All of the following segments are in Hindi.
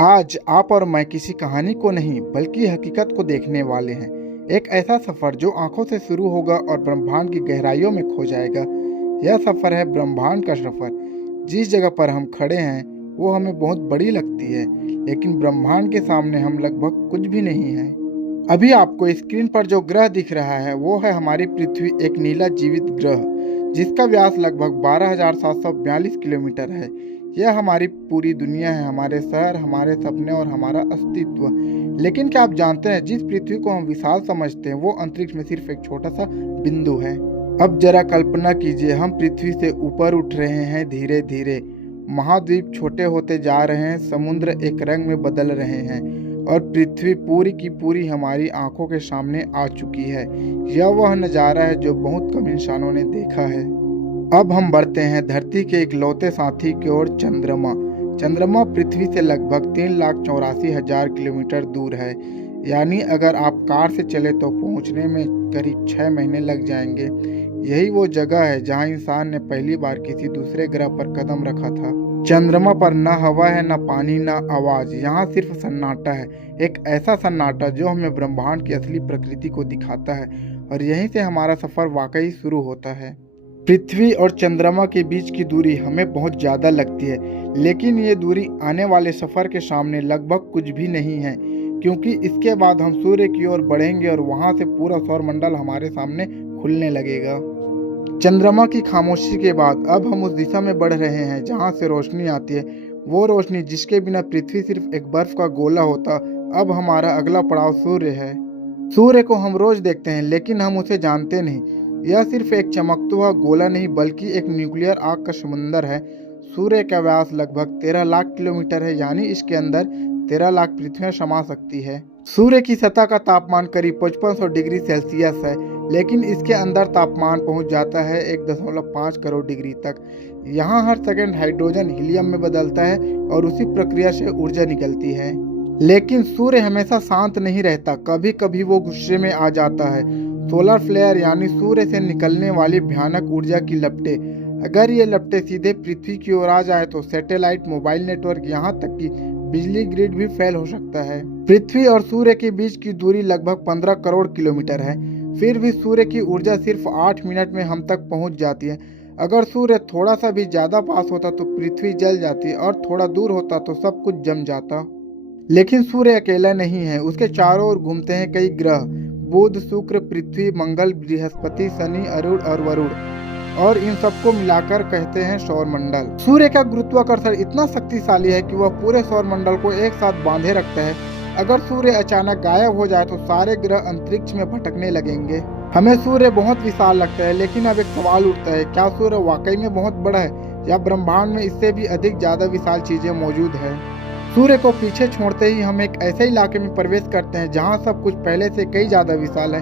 आज आप और मैं किसी कहानी को नहीं बल्कि हकीकत को देखने वाले हैं। एक ऐसा सफर जो आंखों से शुरू होगा और ब्रह्मांड की गहराइयों में खो जाएगा। यह सफर है ब्रह्मांड का सफर। जिस जगह पर हम खड़े हैं वो हमें बहुत बड़ी लगती है, लेकिन ब्रह्मांड के सामने हम लगभग कुछ भी नहीं हैं। अभी आपको स्क्रीन पर जो ग्रह दिख रहा है वो है हमारी पृथ्वी, एक नीला जीवित ग्रह जिसका व्यास लगभग 12,742 किलोमीटर है। यह हमारी पूरी दुनिया है, हमारे शहर, हमारे सपने और हमारा अस्तित्व। लेकिन क्या आप जानते हैं, जिस पृथ्वी को हम विशाल समझते हैं वो अंतरिक्ष में सिर्फ एक छोटा सा बिंदु है। अब जरा कल्पना कीजिए, हम पृथ्वी से ऊपर उठ रहे हैं धीरे धीरे। महाद्वीप छोटे होते जा रहे हैं, समुद्र एक रंग में बदल रहे हैं और पृथ्वी पूरी की पूरी हमारी आंखों के सामने आ चुकी है। यह वह नज़ारा है जो बहुत कम इंसानों ने देखा है। अब हम बढ़ते हैं धरती के इकलौते साथी की ओर, चंद्रमा। चंद्रमा पृथ्वी से लगभग 3,84,000 किलोमीटर दूर है। यानी अगर आप कार से चले तो पहुंचने में करीब 6 महीने लग जाएंगे। यही वो जगह है जहां इंसान ने पहली बार किसी दूसरे ग्रह पर कदम रखा था। चंद्रमा पर न हवा है, न पानी, न आवाज। यहाँ सिर्फ सन्नाटा है, एक ऐसा सन्नाटा जो हमें ब्रह्मांड की असली प्रकृति को दिखाता है। और यहीं से हमारा सफर वाकई शुरू होता है। पृथ्वी और चंद्रमा के बीच की दूरी हमें बहुत ज़्यादा लगती है, लेकिन ये दूरी आने वाले सफ़र के सामने लगभग कुछ भी नहीं है, क्योंकि इसके बाद हम सूर्य की ओर बढ़ेंगे और वहाँ से पूरा सौरमंडल हमारे सामने खुलने लगेगा। चंद्रमा की खामोशी के बाद अब हम उस दिशा में बढ़ रहे हैं जहाँ से रोशनी आती है, वो रोशनी जिसके बिना पृथ्वी सिर्फ एक बर्फ का गोला होता। अब हमारा अगला पड़ाव सूर्य है। सूर्य को हम रोज देखते हैं, लेकिन हम उसे जानते नहीं। यह सिर्फ एक चमकता हुआ गोला नहीं बल्कि एक न्यूक्लियर आग का समुंदर है। सूर्य का व्यास लगभग 13 लाख किलोमीटर है, यानी इसके अंदर 13 लाख पृथ्वियां समा सकती है। सूर्य की सतह का तापमान करीब 5500 डिग्री सेल्सियस है, लेकिन इसके अंदर तापमान पहुंच जाता है 1.5 करोड़ डिग्री तक। यहाँ हर सेकंड हाइड्रोजन हीलियम में बदलता है और उसी प्रक्रिया से ऊर्जा निकलती है। लेकिन सूर्य हमेशा शांत नहीं रहता, कभी कभी वो गुस्से में आ जाता है। सोलर फ्लेयर यानी सूर्य से निकलने वाली भयानक ऊर्जा की लपटें, अगर ये लपटें सीधे पृथ्वी की ओर आ जाए तो सैटेलाइट, मोबाइल नेटवर्क, यहाँ तक कि बिजली ग्रिड भी फेल हो सकता है। पृथ्वी और सूर्य के बीच की दूरी लगभग 15 करोड़ किलोमीटर है। फिर भी सूर्य की ऊर्जा सिर्फ 8 मिनट में हम तक पहुँच जाती है। अगर सूर्य थोड़ा सा भी ज़्यादा पास होता तो पृथ्वी जल जाती और थोड़ा दूर होता तो सब कुछ जम जाता। लेकिन सूर्य अकेला नहीं है, उसके चारों ओर घूमते हैं कई ग्रह, बुध, शुक्र, पृथ्वी, मंगल, बृहस्पति, शनि, अरुण और वरुण, और इन सबको मिलाकर कहते हैं सौरमंडल। सूर्य का गुरुत्वाकर्षण इतना शक्तिशाली है कि वह पूरे सौरमंडल को एक साथ बांधे रखता है। अगर सूर्य अचानक गायब हो जाए तो सारे ग्रह अंतरिक्ष में भटकने लगेंगे। हमें सूर्य बहुत विशाल लगता है, लेकिन अब एक सवाल उठता है, क्या सूर्य वाकई में बहुत बड़ा है या ब्रह्मांड में इससे भी अधिक ज्यादा विशाल चीजें मौजूद है? सूर्य को पीछे छोड़ते ही हम एक ऐसे इलाके में प्रवेश करते हैं जहां सब कुछ पहले से कई ज्यादा विशाल है।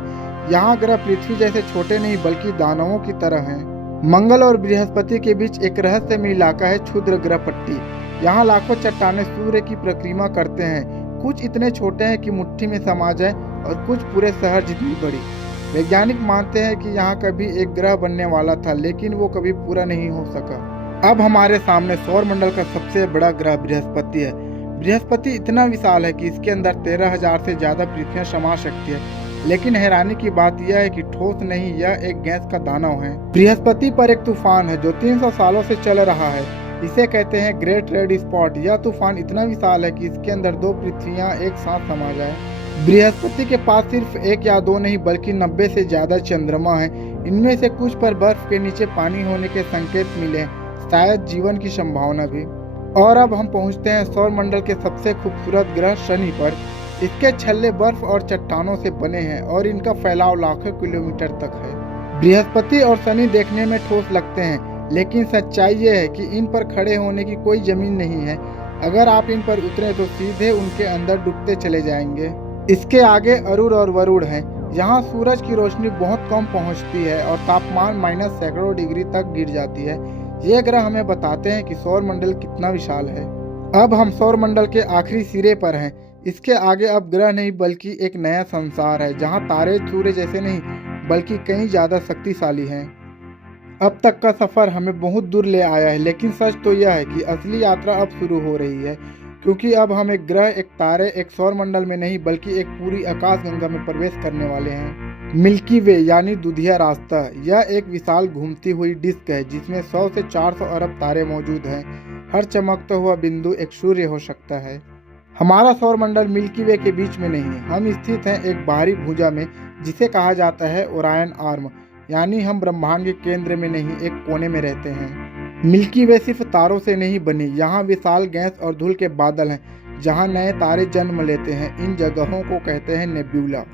यहाँ ग्रह पृथ्वी जैसे छोटे नहीं बल्कि दानवों की तरह हैं। मंगल और बृहस्पति के बीच एक रहस्यमय इलाका है, क्षुद्र ग्रह पट्टी। यहाँ लाखों चट्टानें सूर्य की परिक्रमा करते हैं। कुछ इतने छोटे हैं कि मुट्ठी में समा जाए और कुछ पूरे शहर जितनी बड़ी। वैज्ञानिक मानते हैं कि यहाँ कभी एक ग्रह बनने वाला था, लेकिन वो कभी पूरा नहीं हो सका। अब हमारे सामने सौरमंडल का सबसे बड़ा ग्रह बृहस्पति है। बृहस्पति इतना विशाल है कि इसके अंदर 13,000 से ज्यादा पृथ्वियां समा सकती है। लेकिन हैरानी की बात यह है कि ठोस नहीं, यह एक गैस का दानव है। बृहस्पति पर एक तूफान है जो 300 सालों से चल रहा है। इसे कहते हैं ग्रेट रेड स्पॉट। यह तूफान इतना विशाल है कि इसके अंदर 2 पृथ्वियां एक साथ समा जाए। बृहस्पति के पास सिर्फ 1 या 2 नहीं बल्कि 90 से ज्यादा चंद्रमा है। इनमें से कुछ पर बर्फ के नीचे पानी होने के संकेत मिले, शायद जीवन की संभावना भी। और अब हम पहुंचते हैं सौरमंडल के सबसे खूबसूरत ग्रह शनि पर। इसके छल्ले बर्फ और चट्टानों से बने हैं और इनका फैलाव लाखों किलोमीटर तक है। बृहस्पति और शनि देखने में ठोस लगते हैं, लेकिन सच्चाई ये है कि इन पर खड़े होने की कोई जमीन नहीं है। अगर आप इन पर उतरे तो सीधे उनके अंदर डूबते चले जाएंगे। इसके आगे अरुण और वरुण हैं। यहाँ सूरज की रोशनी बहुत कम पहुँचती है और तापमान माइनस सैकड़ों डिग्री तक गिर जाती है। ये ग्रह हमें बताते हैं कि सौरमंडल कितना विशाल है। अब हम सौरमंडल के आखिरी सिरे पर हैं। इसके आगे अब ग्रह नहीं बल्कि एक नया संसार है, जहाँ तारे सूर्य जैसे नहीं बल्कि कहीं ज़्यादा शक्तिशाली हैं। अब तक का सफ़र हमें बहुत दूर ले आया है, लेकिन सच तो यह है कि असली यात्रा अब शुरू हो रही है। क्योंकि अब हम एक ग्रह, एक तारे, एक सौर मंडल में नहीं बल्कि एक पूरी आकाश गंगा में प्रवेश करने वाले हैं। मिल्की वे यानी दूधिया रास्ता, यह एक विशाल घूमती हुई डिस्क है जिसमें 100 से 400 अरब तारे मौजूद हैं। हर चमकता हुआ बिंदु एक सूर्य हो सकता है। हमारा सौर मंडल मिल्की वे के बीच में नहीं, हम स्थित हैं एक बाहरी भुजा में जिसे कहा जाता है ओरायन आर्म, यानी हम ब्रह्मांड के केंद्र में नहीं, एक कोने में रहते हैं। मिल्की वे सिर्फ तारों से नहीं बनी, यहाँ विशाल गैस और धूल के बादल हैं जहाँ नए तारे जन्म लेते हैं। इन जगहों को कहते हैं नेब्यूला।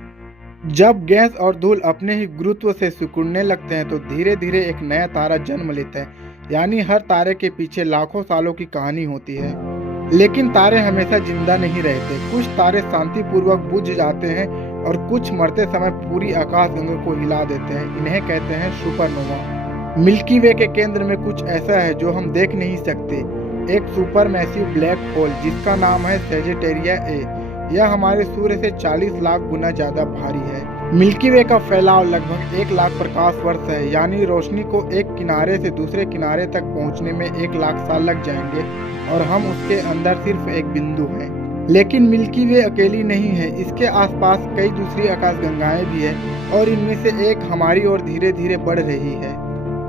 जब गैस और धूल अपने ही गुरुत्व से सिकुड़ने लगते हैं तो धीरे धीरे एक नया तारा जन्म लेता है, यानी हर तारे के पीछे लाखों सालों की कहानी होती है। लेकिन तारे हमेशा जिंदा नहीं रहते, कुछ तारे शांतिपूर्वक बुझ जाते हैं और कुछ मरते समय पूरी आकाश गंगा को हिला देते हैं। इन्हें कहते हैं सुपरनोवा। मिल्की वे के केंद्र में कुछ ऐसा है जो हम देख नहीं सकते, एक सुपर मैसिव ब्लैक होल जिसका नाम है सेजिटेरिया ए। यह हमारे सूर्य से 40 लाख गुना ज्यादा भारी है। मिल्की वे का फैलाव लगभग 1 लाख प्रकाश वर्ष है, यानी रोशनी को एक किनारे से दूसरे किनारे तक पहुंचने में 1 लाख साल लग जाएंगे और हम उसके अंदर सिर्फ एक बिंदु हैं। लेकिन मिल्की वे अकेली नहीं है, इसके आसपास कई दूसरी आकाशगंगाएं भी हैं और इनमें से एक हमारी ओर धीरे धीरे बढ़ रही है।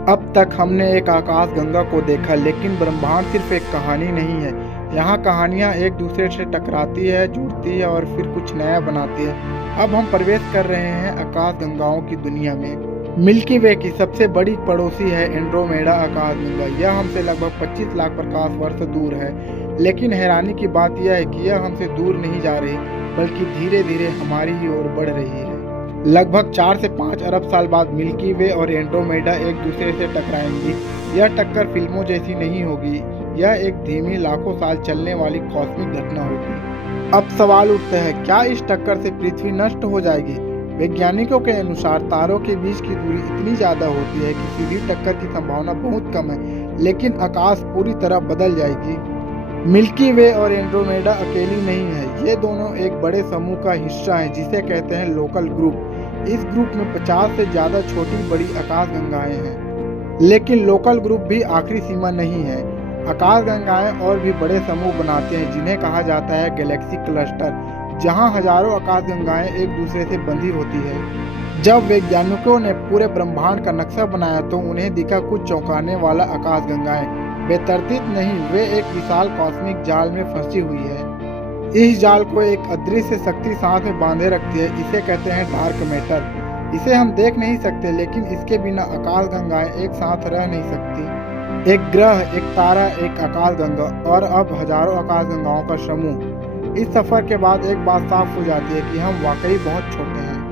अब तक हमने एक आकाशगंगा को देखा, लेकिन ब्रह्मांड सिर्फ एक कहानी नहीं है। यहाँ कहानियाँ एक दूसरे से टकराती है, जुड़ती है और फिर कुछ नया बनाती है। अब हम प्रवेश कर रहे हैं आकाशगंगाओं की दुनिया में। मिल्की वे की सबसे बड़ी पड़ोसी है एंड्रोमेडा आकाशगंगा। यह हमसे लगभग 25 लाख प्रकाश वर्ष दूर है, लेकिन हैरानी की बात यह है कि यह हमसे दूर नहीं जा रही, बल्कि धीरे धीरे हमारी ही ओर बढ़ रही है। लगभग 4 से 5 अरब साल बाद मिल्की वे और एंड्रोमेडा एक दूसरे से टकराएंगी। यह टक्कर फिल्मों जैसी नहीं होगी, यह एक धीमी लाखों साल चलने वाली कॉस्मिक घटना होगी। अब सवाल उठता है, क्या इस टक्कर से पृथ्वी नष्ट हो जाएगी? वैज्ञानिकों के अनुसार तारों के बीच की दूरी इतनी ज्यादा होती है कि सीधी टक्कर की संभावना बहुत कम है, लेकिन आकाश पूरी तरह बदल जाएगी। मिल्की वे और एंड्रोमेडा अकेली नहीं है, ये दोनों एक बड़े समूह का हिस्सा हैं जिसे कहते हैं लोकल ग्रुप। इस ग्रुप में 50 से ज्यादा छोटी बड़ी आकाशगंगाएं हैं, लेकिन लोकल ग्रुप भी आखिरी सीमा नहीं है। आकाशगंगाएं और भी बड़े समूह बनाते हैं जिन्हें कहा जाता है गैलेक्सी क्लस्टर, जहां हजारों आकाशगंगाएं एक दूसरे से बंधी होती है। जब वैज्ञानिकों ने पूरे ब्रह्मांड का नक्शा बनाया तो उन्हें दिखा कुछ चौंकाने वाला आकाशगंगाएं बेतरतीब नहीं, वे एक विशाल कॉस्मिक जाल में फंसी हुई है। इस जाल को एक अदृश्य शक्ति सांस में बांधे रखती है, इसे कहते हैं डार्क मैटर। इसे हम देख नहीं सकते, लेकिन इसके बिना आकाशगंगाएं एक साथ रह नहीं सकती। एक ग्रह, एक तारा, एक आकाशगंगा और अब हजारों आकाशगंगाओं का समूह। इस सफर के बाद एक बात साफ हो जाती है कि हम वाकई बहुत छोटे हैं।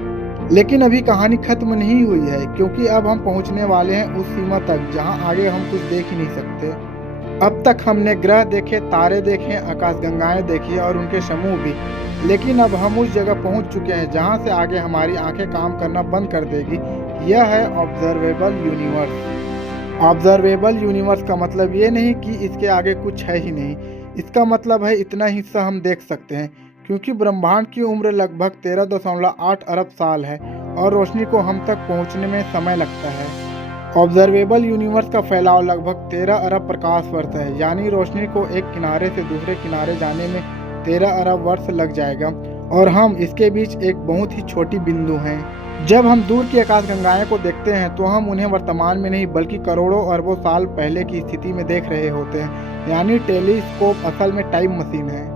लेकिन अभी कहानी खत्म नहीं हुई है, क्योंकि अब हम पहुंचने वाले हैं उस सीमा तक जहां आगे हम कुछ देख ही नहीं सकते। अब तक हमने ग्रह देखे, तारे देखे, आकाशगंगाएं देखी और उनके समूह भी, लेकिन अब हम उस जगह पहुंच चुके हैं जहां से आगे हमारी आंखें काम करना बंद कर देगी। यह है ऑब्जर्वेबल यूनिवर्स। ऑब्जर्वेबल यूनिवर्स का मतलब ये नहीं कि इसके आगे कुछ है ही नहीं, इसका मतलब है इतना हिस्सा हम देख सकते हैं, क्योंकि ब्रह्मांड की उम्र लगभग 13.8 अरब साल है और रोशनी को हम तक पहुंचने में समय लगता है। ऑब्जर्वेबल यूनिवर्स का फैलाव लगभग 13 अरब प्रकाश वर्ष है, यानी रोशनी को एक किनारे से दूसरे किनारे जाने में 13 अरब वर्ष लग जाएगा और हम इसके बीच एक बहुत ही छोटी बिंदु हैं। जब हम दूर की आकाशगंगाएं को देखते हैं तो हम उन्हें वर्तमान में नहीं बल्कि करोड़ों अरबों साल पहले की स्थिति में देख रहे होते हैं, यानी टेलीस्कोप असल में टाइम मशीन है।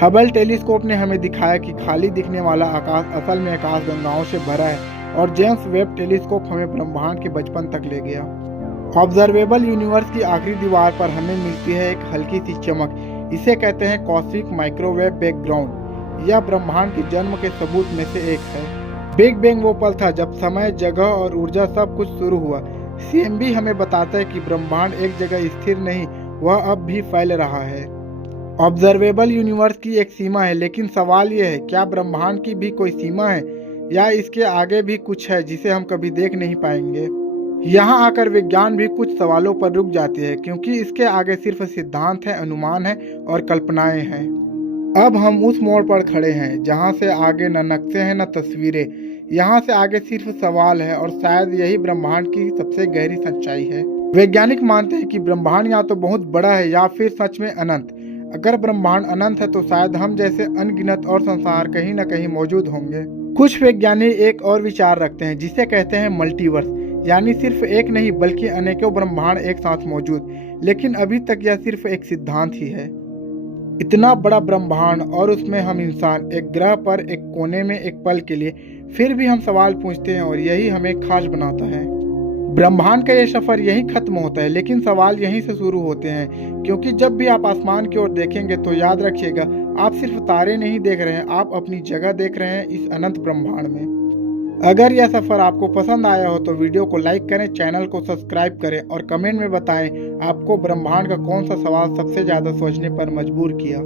हबल टेलीस्कोप ने हमें दिखाया कि खाली दिखने वाला आकाश असल में आकाशगंगाओं से भरा है और जेम्स वेब टेलीस्कोप हमें ब्रह्मांड के बचपन तक ले गया। ऑब्जर्वेबल यूनिवर्स की आखिरी दीवार पर हमें मिलती है एक हल्की सी चमक, इसे कहते हैं कॉस्मिक माइक्रोवेव बैकग्राउंड। यह ब्रह्मांड के जन्म के सबूत में से एक है। बिग बैंग वो पल था जब समय, जगह और ऊर्जा सब कुछ शुरू हुआ। सीएमबी हमें बताता है कि ब्रह्मांड एक जगह स्थिर नहीं, वह अब भी फैल रहा है। ऑब्जर्वेबल यूनिवर्स की एक सीमा है, लेकिन सवाल यह है, क्या ब्रह्मांड की भी कोई सीमा है या इसके आगे भी कुछ है जिसे हम कभी देख नहीं पाएंगे? यहाँ आकर विज्ञान भी कुछ सवालों पर रुक जाती है, क्योंकि इसके आगे सिर्फ सिद्धांत है, अनुमान है और कल्पनाएं हैं। अब हम उस मोड़ पर खड़े हैं जहाँ से आगे न नक्शे हैं न तस्वीरें, यहाँ से आगे सिर्फ सवाल है और शायद यही ब्रह्मांड की सबसे गहरी सच्चाई है। वैज्ञानिक मानते हैं कि ब्रह्मांड या तो बहुत बड़ा है या फिर सच में अनंत। अगर ब्रह्मांड अनंत है तो शायद हम जैसे अनगिनत और संसार कहीं न कहीं मौजूद होंगे। कुछ वैज्ञानिक एक और विचार रखते हैं जिसे कहते हैं मल्टीवर्स, यानी सिर्फ एक नहीं बल्कि अनेकों ब्रह्मांड एक साथ मौजूद। लेकिन अभी तक यह सिर्फ एक सिद्धांत ही है। इतना बड़ा ब्रह्मांड और उसमें हम इंसान एक ग्रह पर एक कोने में एक पल के लिए, फिर भी हम सवाल पूछते हैं और यही हमें खास बनाता है। ब्रह्मांड का ये सफर यहीं खत्म होता है, लेकिन सवाल यहीं से शुरू होते हैं, क्योंकि जब भी आप आसमान की ओर देखेंगे तो याद रखिएगा, आप सिर्फ तारे नहीं देख रहे हैं, आप अपनी जगह देख रहे हैं इस अनंत ब्रह्मांड में। अगर यह सफर आपको पसंद आया हो तो वीडियो को लाइक करें, चैनल को सब्सक्राइब करें और कमेंट में बताएं आपको ब्रह्मांड का कौन सा सवाल सबसे ज्यादा सोचने पर मजबूर किया।